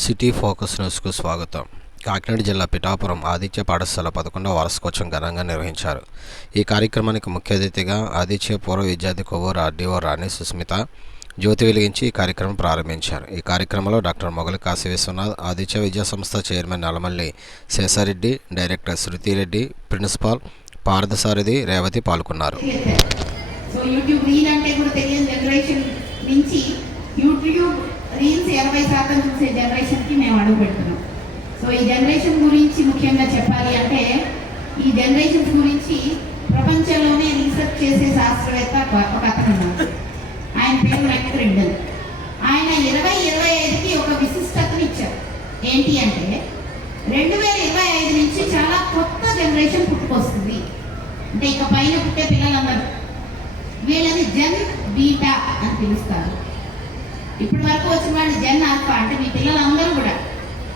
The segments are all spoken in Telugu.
సిటీ ఫోకస్ న్యూస్కు స్వాగతం. కాకినాడ జిల్లా పిఠాపురం ఆదిత్య పాఠశాల 11వ వార్షికోత్సవం ఘనంగా నిర్వహించారు. ఈ కార్యక్రమానికి ముఖ్య అతిథిగా ఆదిత్య పూర్వ విద్యార్థి కొవ్వూరు ఆర్డీఓ రాణి సుస్మిత జ్యోతి వెలిగించి ఈ కార్యక్రమం ప్రారంభించారు. ఈ కార్యక్రమంలో డాక్టర్ మొగలి కాశీ విశ్వనాథ్, ఆదిత్య విద్యాసంస్థ chairman Nallamalli Seshareddy, director Shrutireddy, principal Parthasarathi, Revathi పాల్గొన్నారు. రీల్స్ 80% చూసే జనరేషన్కి మేము అడుగు పెడుతున్నాం. సో ఈ జనరేషన్ గురించి ముఖ్యంగా చెప్పాలి అంటే, ఈ జనరేషన్స్ గురించి ప్రపంచంలోనే రీసెర్చ్ చేసే శాస్త్రవేత్త ఒక అతను ఉన్నారు. ఆయన పేరు రెక్ రిడ్డల్. ఆయన 2025కి ఒక విశిష్టతను ఇచ్చారు. ఏంటి అంటే 2025 నుంచి చాలా కొత్త జనరేషన్ పుట్టుకొస్తుంది. అంటే ఇక పైన పుట్టే పిల్లలందరూ వీళ్ళని జెన్ బీటా అని పిలుస్తారు. ఇప్పటి వరకు వచ్చిన వాళ్ళు జెన్ ఆల్ఫా, అంటే మీ పిల్లలందరూ కూడా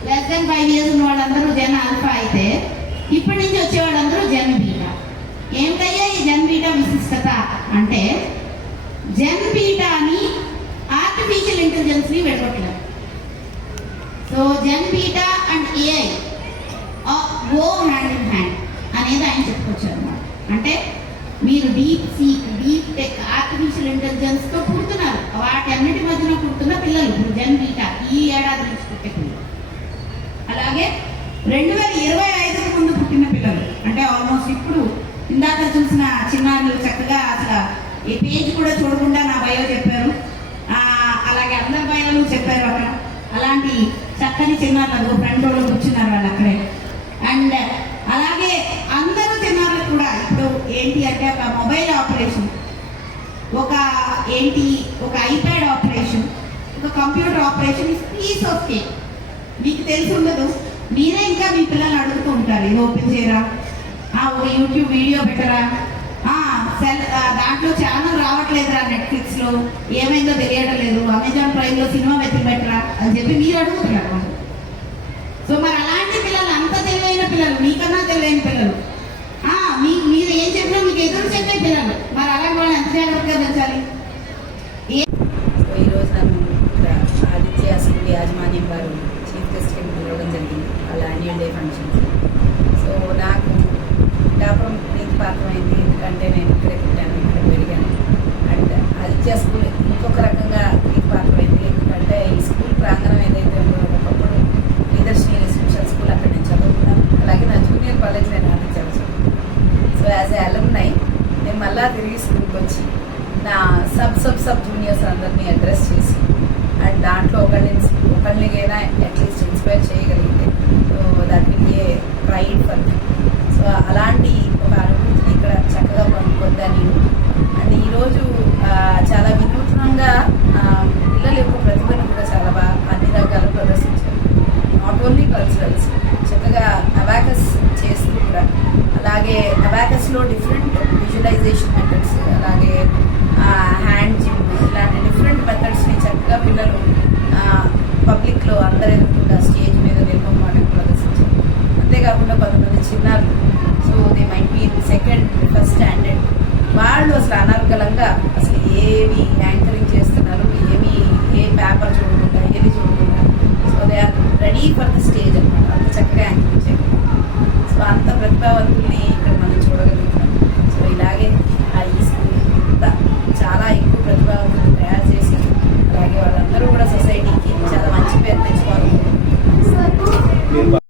<5 years ఉన్న వాళ్ళందరూ జెన్ ఆల్ఫా అయితే, ఇప్పటి నుంచి వచ్చే వాళ్ళందరూ జెన్ బీటా. ఏమిటయ్యా ఈ జెన్ బీటా విశిష్టత అంటే, జెన్ బీటాని ఆర్టిఫిషియల్ ఇంటెలిజెన్స్ని వెళ్ళగొట్టలేదు. So gen beta and AI go hand in hand అనేది ఆయన చెప్పుకొచ్చారు అన్నమాట. అంటే మీరు deep seek, deep tech, artificial ఇంటెలిజెన్స్తో పుడుతున్నారు. వాటి అన్నిటి మధ్యన పుడుతున్న పిల్లలు ఇప్పుడు జెన్ బీటా ఈ ఏడాది నుంచి పుట్టే పిల్లలు. అలాగే 2025కు ముందు పుట్టిన పిల్లలు, అంటే ఆల్మోస్ట్ ఇప్పుడు ఇందాక చూసిన చిన్నారులు చక్కగా అసలు ఈ పేజ్ కూడా చూడకుండా నా బయో చెప్పారు. అలాగే అందరి బయోలు చెప్పారు అక్కడ. అలాంటి చక్కని చిన్నారులు ఫ్రంట్ రోలో కూర్చున్నారు వాళ్ళు అక్కడే. అండ్ అలాగే అందరూ చిన్నారులు కూడా ఇప్పుడు ఏంటి అంటే, ఒక మొబైల్ ఆపరేషన్, ఒక ఐప్యాడ్ ఆపరేషన్, ఒక computer operation is piece of cake. మీకు తెలిసి ఉండదు, మీరే ఇంకా మీ పిల్లలు అడుగుతూ ఉంటారు, ఇది ఓపెన్ చేయరా, ఒక యూట్యూబ్ వీడియో పెట్టరా, దాంట్లో ఛానల్ రావట్లేదురా, నెట్ఫ్లిక్స్లో ఏమైందో తెలియడం లేదు, అమెజాన్ ప్రైమ్లో సినిమా వెతికి పెట్టరా అని చెప్పి మీరు అడుగుతున్నారు. సో మరి అలాంటి పిల్లలు, అంత తెలివైన పిల్లలు, మీకన్నా తెలివైన పిల్లలు, మీరు ఏం చెప్పినా మీకు ఎదురు చెప్పే పిల్లలు, మరి అలాంటి వాళ్ళు ఎంత జాగ్రత్తగా పెంచాలి. ఈరోజు నన్ను ఆదిత్య స్కూల్ యాజమాన్యం వారు చీఫ్ గెస్ట్గా పిలవడం జరిగింది వాళ్ళ యాన్యువల్ డే ఫంక్షన్. సో నాకు పిఠాపురం ప్రీతిపాత్రమైంది, ఎందుకంటే నేను ఇక్కడే పుట్టాను, ఇక్కడ పెరిగాను. అండ్ ఆదిత్య స్కూల్ ఇంకొక రకంగా ప్రీతిపాత్రమైంది, ఎందుకంటే ఈ స్కూల్ ప్రాంగణం ఏదైతే ఉందో ఒకప్పుడు ప్రియదర్శిని రెసిడెన్షియల్ స్కూల్ అక్కడ నేను చదువుకున్నాను. అలాగే నా జూనియర్ కాలేజ్ నేను Aditya. So as a alumni నేను మళ్ళీ తిరిగి స్కూల్కి వచ్చి నా సబ్ జూనియర్స్ అందరినీ అడ్రస్ చేసి, అండ్ దాంట్లో ఒకళ్ళనికైనా అట్లీస్ట్ ఇన్స్పైర్ చేయగలిగితే, so that will be A pride for me. So అలాంటి ఒక అనుభూతిని ఇక్కడ చక్కగా పొందాను. అండ్ ఈరోజు చాలా వినూత్నంగా పిల్లల యొక్క ప్రతిభను కూడా చాలా బాగా అన్ని రంగాల్లో ప్రదర్శించారు. నాట్ ఓన్లీ కల్చరల్స్, చక్కగా అబాకస్ చేస్తూ కూడా, అలాగే అబాకస్లో డిఫరెంట్ విజువలైజేషన్ మెథడ్స్, అలాగే హ్యాండ్ జిమ్, ఇలాంటి డిఫరెంట్ మెథడ్స్ని చక్కగా పిల్లలు పబ్లిక్లో అందరూ ఎదుర్కొంటా స్టేజ్ మీద నిర్వహణకు ప్రదర్శించారు. అంతేకాకుండా కొంతమంది చిన్నారు, so they might be second, first standard, వాళ్ళు అసలు అనర్గళంగా అసలు ఏవి యాంకరింగ్ చేస్తున్నారు, ఏ పేపర్ చూడకుండా, ఏది చూడకుండా, so they are ready for the stage అనమాట. అంత చక్కగా యాంకరింగ్ చేయడం. సో అంత ప్రతిభావంతులు